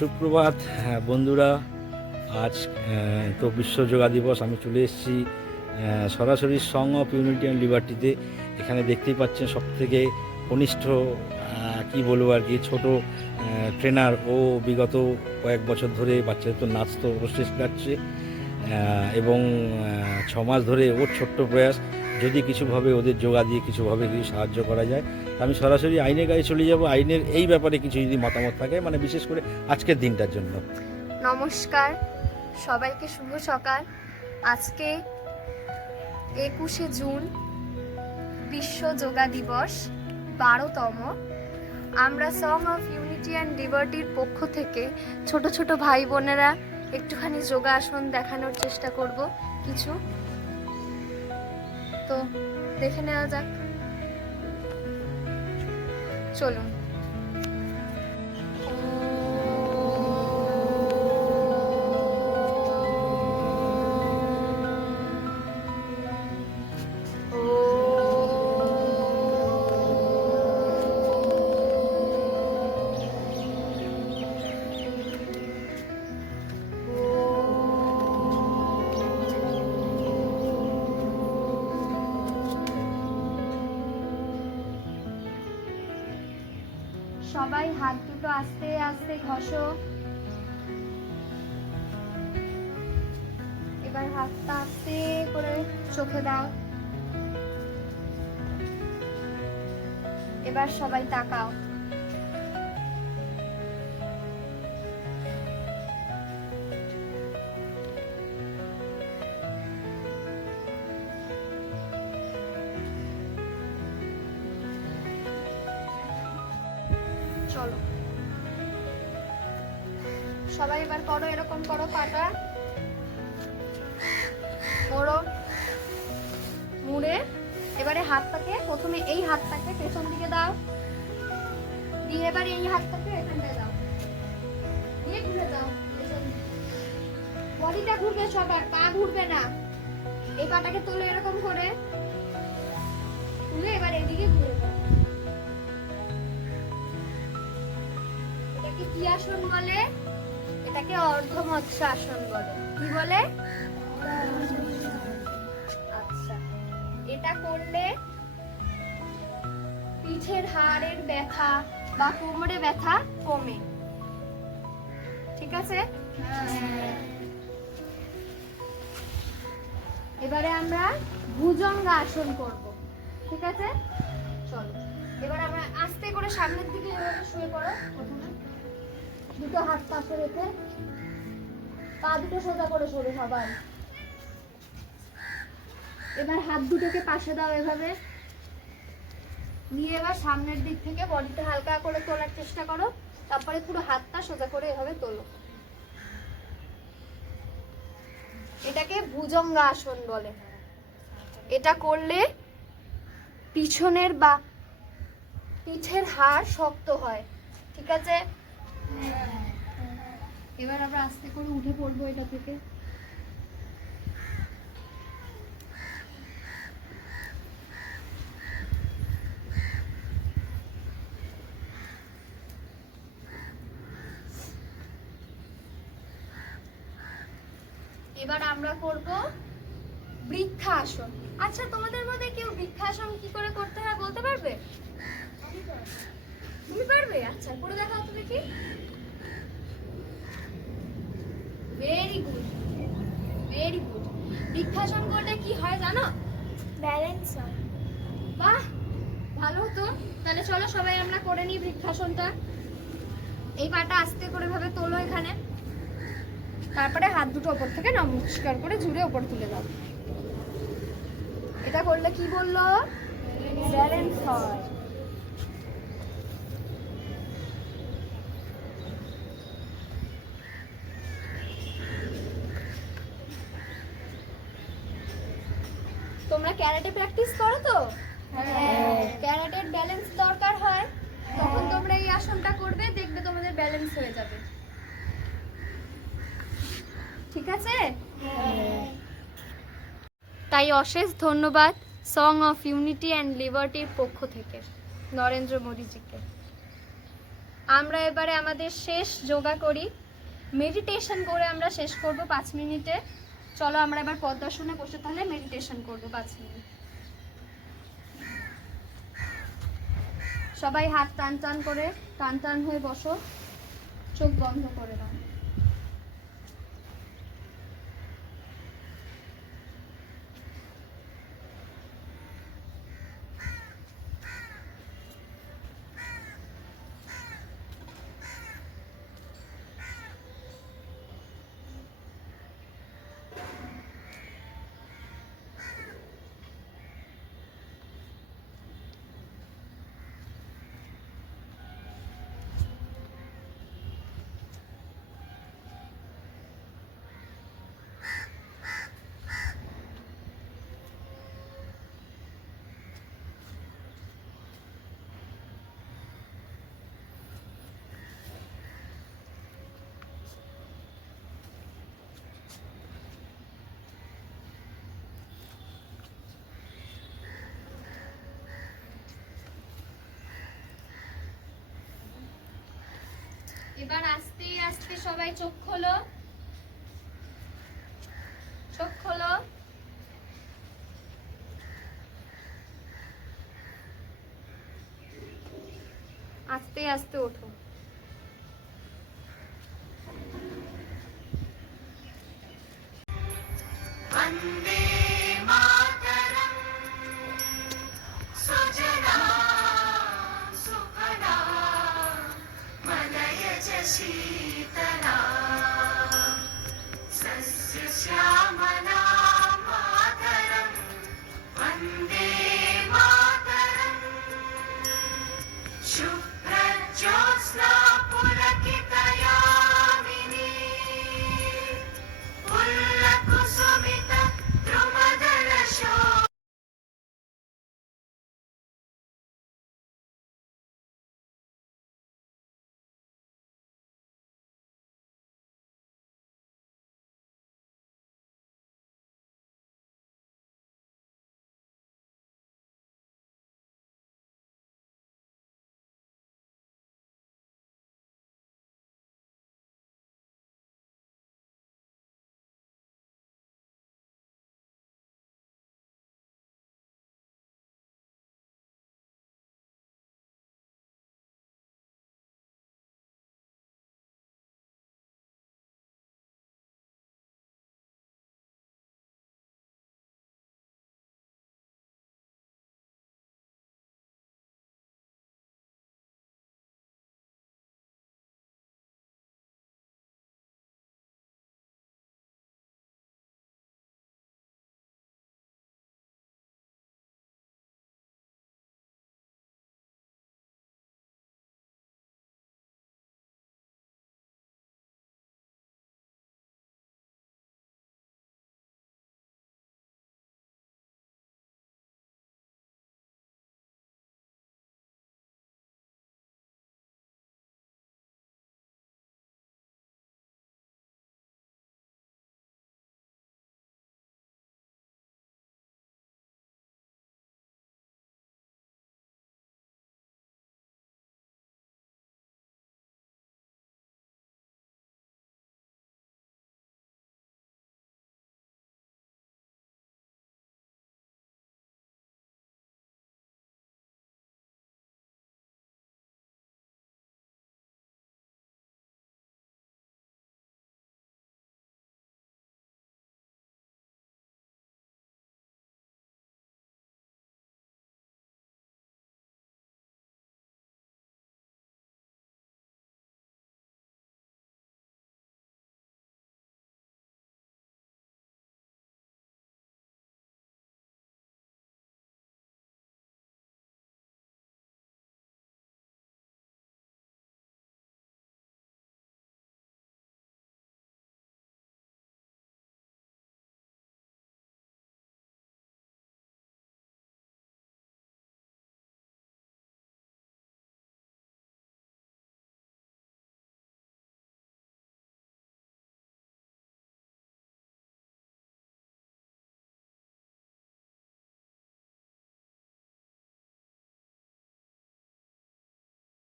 সুপ্রভাত বন্ধুরা। আজ তো বিশ্ব যোগা দিবস। আমি চলে এসেছি সরাসরি সং অফ ইউনিটি অ্যান্ড লিবার্টিতে। এখানে দেখতেই পাচ্ছেন সবথেকে কনিষ্ঠ কি বলবো আর কি ছোট ট্রেনার। ও বিগত কয়েক বছর ধরে বাচ্চাদের তো নাচ তো অবশ্যই শেখাচ্ছে এবং 6 মাস ধরে ওর ছোট্ট প্রয়াস যদি কিছুভাবে ওদের যোগা দিয়ে কিছুভাবে কিছু সাহায্য করা যায়। আমি সরাসরি আইনের কাছে চলে যাব। আইনের এই ব্যাপারে কিছু যদি মতামত থাকে, মানে বিশেষ করে আজকের দিনটার জন্য। নমস্কার সবাইকে, শুভ সকাল। আজকে 21শে জুন, বিশ্ব যোগা দিবস 12তম। আমরা সং অফ ইউনিটি অ্যান্ড লিবার্টির পক্ষ থেকে ছোট ছোট ভাই বোনেরা একটুখানি যোগাসন দেখানোর চেষ্টা করব কিছু। তো দেখে নেওয়া যাক, চলুন। সবাই হাত দুটো আস্তে আস্তে ঘষো। এবার হাতটা আস্তে করে চোখে দাও। এবার সবাই তাকাও। চলো সবাই এবার করো, এরকম করো, পাটা মোড়ো, মুড়ে এবারে হাতটাকে প্রথমে এই হাতটাকে পেছন দিকে দাও, দিয়ে এবারে এই হাতটাকে এখানটায় দাও, দিয়ে ঘুরে দাও পেছন দিকে। বডিটা ঘুরবে সবার, পা ঘুরবে না। এই পাটাকে তোলো এরকম করে, তুলে এবার এদিকে ঘুরে দাও। এটাকে কি আসন বলে? এটাকে অর্ধমৎস্যাসন বলে। কি বলে? আচ্ছা, এটা করলে পিঠের হাড়ের ব্যথা বা কোমরে ব্যথা কমে। ঠিক আছে? এবারে আমরা ভুজঙ্গাসন করব। ঠিক আছে, চলো। এবার আমরা আস্তে করে সামনের দিকে এভাবে শুয়ে পড়ো। প্রথমে দুটো হাত পাশে রেখে পা দুটো সোজা করে সরো সবাই। এবার হাত দুটোকে পাশে দাও এভাবে, নিয়ে এবার সামনের দিক থেকে বডিটা হালকা করে তোলার চেষ্টা করো। তারপরে পুরো হাতটা সোজা করে এভাবে তোলো। এটাকে ভুজঙ্গাসন বলে। এটা করলে পিছনের বা পিঠের হাড় শক্ত হয়। ঠিক আছে? এবার আমরা আস্তে করে উঠে পড়বো এটা থেকে। এবার আমরা করব বৃক্ষাসন। আচ্ছা, তোমাদের মধ্যে কেউ বৃক্ষাসন কি করে করতে হয় বলতে পারবে? তুমি পারবে? আচ্ছা, করে দেখাও তুমি। কি very good, very good. Vrikshasana করলে কি হয় জানো? ব্যালেন্স হয়। বাহ, ভালো তো। তাহলে চলো সবাই আমরা করে নিই বৃক্ষাসনটা। এই পাটা আস্তে করে ভাবে তোলো এখানে, তারপরে হাত দুটো ওপর থেকে নমস্কার করে ঝুড়ে ওপর তুলে দাও। এটা করলে কি বললো? ব্যালেন্স হয়। তোমরা ক্যারাটে প্র্যাকটিস করো তো? হ্যাঁ। ক্যারাটের ব্যালেন্স দরকার হয়, তখন তোমরা এই আসনটা করবে, দেখবে তোমাদের ব্যালেন্স হয়ে যাবে। ঠিক আছে? তাই অশেষ ধন্যবাদ সং অফ ইউনিটি অ্যান্ড লিবার্টির পক্ষ থেকে নরেন্দ্র মোদীজিকে। আমরা এবারে আমাদের শেষ যোগা করি, মেডিটেশন করে আমরা শেষ করব 5 মিনিটে। চলো আমরা এবার পদ্মাসনে বসে তাহলে মেডিটেশন করব 5 মিনিট। সবাই হাত টান টান করে টান টান হয়ে বসো, চোখ বন্ধ করে দাও। এবার আস্তে আস্তে সবাই চোখ খোলো, চোখ খোলো। আস্তে আস্তে ওঠো। वन्दे मातरं सुजला सुफला मलयज शीतला